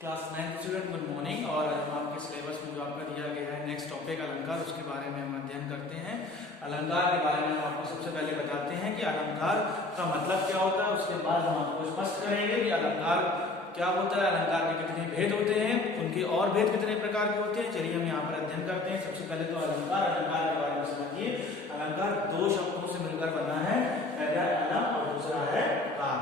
Class 9 student good morning. और हम आपके सिलेबस में जो आपका दिया गया है नेक्स्ट टॉपिक अलंकार, उसके बारे में हम अध्ययन करते हैं। अलंकार के बारे में हम आपको सबसे पहले बताते हैं कि अलंकार का मतलब क्या होता है। उसके बाद हम आपको स्पष्ट करेंगे कि अलंकार क्या होता है, अलंकार के कितने भेद होते हैं, उनके और भेद कितने प्रकार के होते हैं। चलिए हम यहाँ पर अध्ययन करते हैं। सबसे पहले तो अलंकार के बारे में समझिए। अलंकार दो शब्दों से मिलकर बना है, पहला अलम और दूसरा है कार।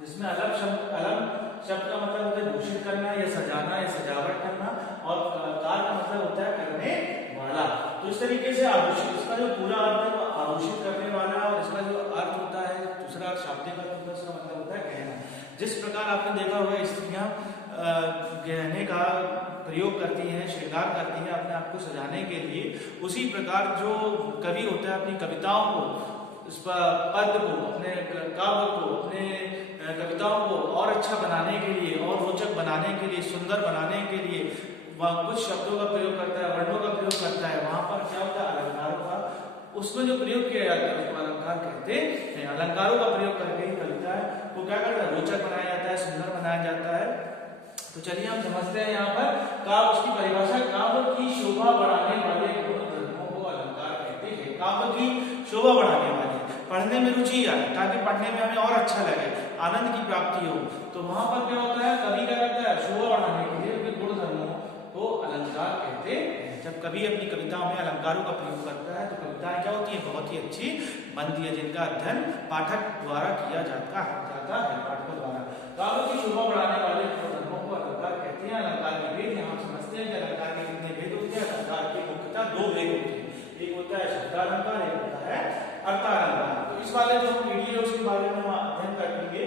जिसमें अलम शब्द का मतलब होता है भूषित करना या सजाना या सजावट करना, और कार का मतलब होता है करने वाला। तो इस तरीके से आभूषित, इसका जो पूरा अर्थ है वो आभूषित करने वाला, और इसका जो अर्थ होता है दूसरा शाब्दिक अर्थ होता है, उसका मतलब होता है गहना। जिस प्रकार आपने देखा होगा स्त्रियां गहने का प्रयोग करती हैं, श्रृंगार करती हैं अपने आप को सजाने के लिए, उसी प्रकार जो कवि होता है अपनी कविताओं को, इस पद को, अपने काव्य को, अपने कविताओं को और अच्छा बनाने के लिए और रोचक बनाने के लिए, सुंदर बनाने के लिए वह कुछ शब्दों का प्रयोग करता है, वर्णों का प्रयोग करता है। वहां पर क्या होता है अलंकारों का, उसमें जो प्रयोग किया जाता है उसको अलंकार कहते हैं। अलंकारों का प्रयोग करके ही कविता को क्या करता है, रोचक बनाया जाता है, सुंदर बनाया जाता है। तो चलिए हम समझते हैं यहाँ पर काव्य, उसकी परिभाषा, काव्य की शोभा बढ़ाने वाले गुण धर्मों को अलंकार कहते हैं। काव्य की शोभा बढ़ाने वाले, पढ़ने में रुचि आए ताकि पढ़ने में हमें और अच्छा लगे, आनंद की प्राप्ति हो, तो वहां पर क्या होता है, कवि क्या करता है, शोभा बढ़ाने के लिए उनके गुण धर्मों को अलंकार कहते हैं। जब कवि अपनी कविताओं में अलंकारों का प्रयोग करता है तो कविताएं क्या होती है, बहुत ही अच्छी बनती है, जिनका अध्ययन पाठक द्वारा किया जाता है पाठकों द्वारा। काव्य की शोभा बढ़ाने वाले गुण धर्मों को अलंकार कहते हैं। अलंकार के भेद यहाँ समझते हैं कि अलंकार के कितने भेद होते हैं। अलंकार के मुख्यतः दो भेद होते हैं, एक होता है शब्दालंकार, एक होता है अर्थालंकार। तो इस वाले जो पीढ़ी है उसके बारे में हम अध्ययन करेंगे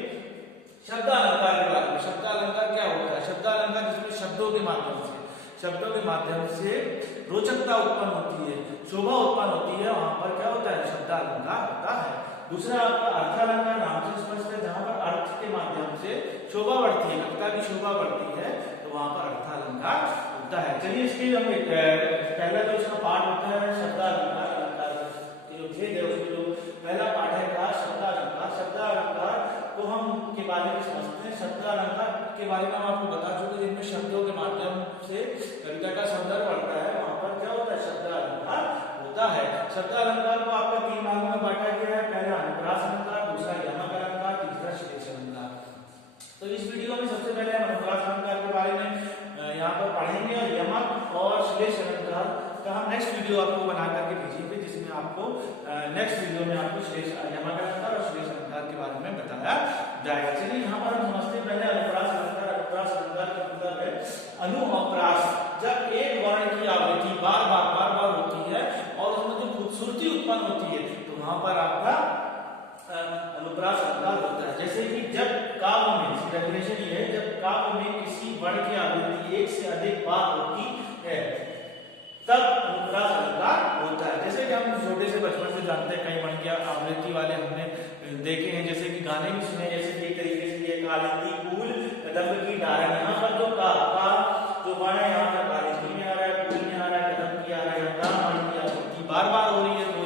शब्दालंकार के बारे में। शब्दालंकार क्या होता है, शब्दालंकार जिसमें शब्दों के माध्यम से रोचकता उत्पन्न होती है, शोभा उत्पन्न होती है, वहां पर क्या होता है, शब्दालंकार होता है। दूसरा आपका अर्थालंकार नाम से स्पष्ट है, जहां पर अर्थ के माध्यम से शोभा बढ़ती है, कविता की शोभा बढ़ती है, तो वहां पर अर्थालंकार होता है। चलिए इसके हम पहला जो इसका पाठ होता है शब्दालंकार, जो भेद है उसमें जो पहला पाठ है क्या, शब्दालंकार। शब्दालंकार को हम के बारे में समझते हैं। शब्दालंकार के बारे में हम आपको बता चुके, जिनमें शब्दों के माध्यम से कविता का सौंदर्य बढ़ता है, वहां पर क्या होता है, शब्दालंकार होता है। शब्दालंकार को आपका तीन भागों में बांटा गया है, पहला अनुप्रास अलंकार, दूसरा यमक अलंकार, तीसरा श्लेष अलंकार। तो इस वीडियो में सबसे पहले हम अनुप्रास अलंकार के बारे में यहाँ पर पढ़ेंगे, और यमक और श्लेष अलंकार का हम नेक्स्ट वीडियो आपको बना करके भेजेंगे, जिसमें आपको नेक्स्ट वीडियो में आपको यमक अलंकार और श्लेष अलंकार के बारे में बताया जाएगा। चलिए यहाँ पर हम समझते हैं पहले अनुप्रास अलंकार। अनुप्रास अलंकार का मतलब है अनु और प्रास, जब एक वर्ण की आवृत्ति बार बार होती है और उसमें जो खूबसूरती उत्पन्न होती है, तो वहां पर आपका अनुप्रास अलंकार होता है। जैसे कि जब काव्य में, डेफिनेशन ये है, जब काव्य में किसी वर्ण की आवृत्ति एक से अधिक बार होती है तब अनुप्रास अलंकार होता है। जैसे कि हम छोटे से बचपन से जानते हैं, कई वर्ण की आवृत्ति वाले हमने देखे हैं, जैसे कि गाने भी सुने, जैसे कि एक तरीके से ये कालिंदी फूल कदम की डाल, यहाँ पर जो का जो वर्ण है यहाँ पर कालिंदी में आ रहा है, फूल में आ रहा है, कदम की आ रहा है, का वर्ण की आवृत्ति बार हो रही है, तो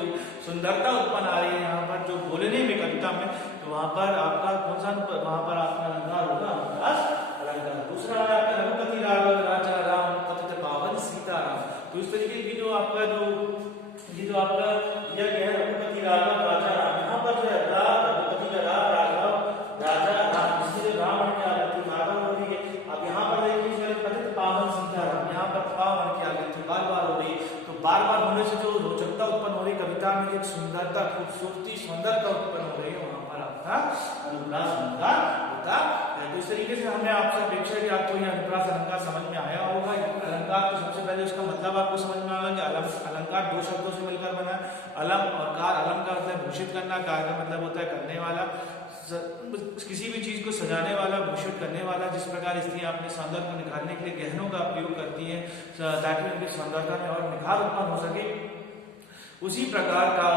सुंदरता उत्पन्न आ रही है यहाँ पर जो बोलने में, कविता में, तो वहां पर आपका कौन सा, वहां पर आपका अलंकार होगा, अनुप्रास अलंकार। दूसरा है आपका रघुपति राघव राजा राम पतित पावन सीताराम। तो इस तरीके की जो आपका जो आपका यह है रघुपति राघव राजा राम, यहाँ पर जो है रघुपति का राघव राजा राम, इससे जो राम की आवृत्ति बार हो रही है। अब यहाँ पर देखिए पतित पावन सीताराम, यहाँ पर पावन की आवृत्ति बार हो रही है, तो बार होने से जो रोचकता उत्पन्न हो रही है, कविता में एक सुंदरता, खूबसूरती, सौंदर्यता उत्पन्न हो रही है, वहां पर आपका अनुप्रास अलंकार होता है। तो इस तरीके से हमें आपसे अपेक्षा है कि आपको यह अनुप्रास अलंकार समझ में आया होगा। अलंकार तो सबसे पहले उसका मतलब आपको समझ में आएगा कि अलंकार दो शब्दों से मिलकर बना है, अलम और कार। अलम का मतलब भूषित करना, कार का मतलब होता है करने वाला, किसी भी चीज को सजाने वाला, भूषित करने वाला। जिस प्रकार स्त्रियां अपने सौंदर्य को निखारने के लिए गहनों का प्रयोग करती हैं ताकि उनकी सौंदर्यता में और निखार उत्पन्न हो सके, उसी प्रकार का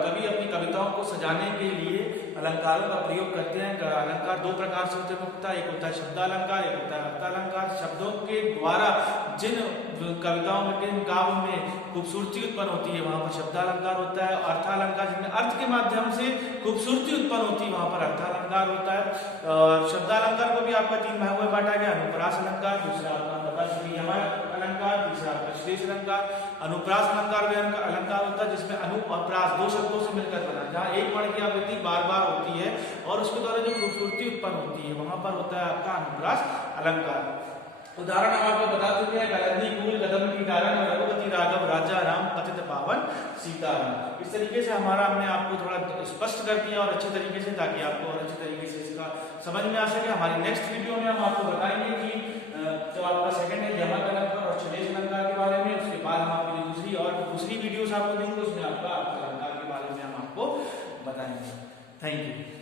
कवि अपनी कविताओं को सजाने के लिए अलंकारों का प्रयोग करते हैं। अलंकार दो प्रकार से होते हैं मुख्यतः, एक होता है शब्दालंकार, एक होता है अर्थालंकार। शब्दों के द्वारा जिन कविताओं में, जिन काव्य में खूबसूरती उत्पन्न होती है, वहां पर शब्दालंकार होता है। अर्थालंकार जिनमें अर्थ के माध्यम से खूबसूरती उत्पन्न होती है, वहां पर अर्थालंकार होता है। और शब्दालंकार को भी आपका 3 भागों में बांटा गया, अनुप्रास अलंकार, दूसरा आपका बता चुकी यमक अलंकार, तीसरा आपका श्लेष अलंकार। अनुप्रास अलंकार वे अलंकार होता है जिसमें अनु और प्रास दो शब्दों से मिलकर बना, जहाँ एक वर्ण की आवृत्ति बार बार होती है और उसके द्वारा जो खूबसूरती उत्पन्न होती है वहां पर होता है आपका अनुप्रास अलंकार। उदाहरण हम आपको बता चुके हैं, गलंदी कूल गदम कीटारन और रघुपति राघव राजा राम पतित पावन सीताराम। इस तरीके से हमने आपको थोड़ा स्पष्ट कर दिया और अच्छे तरीके से, ताकि आपको और अच्छे तरीके से इसका समझ में आ सके। हमारी नेक्स्ट वीडियो में हम आपको बताएंगे कि जो आपका सेकंड है यमक अलंकार और श्लेष अलंकार के बारे में। उसके बाद हम आपकी दूसरी वीडियोस आपको देंगे, उसमें आपका अलंकार के बारे में हम आपको बताएंगे। Thank you.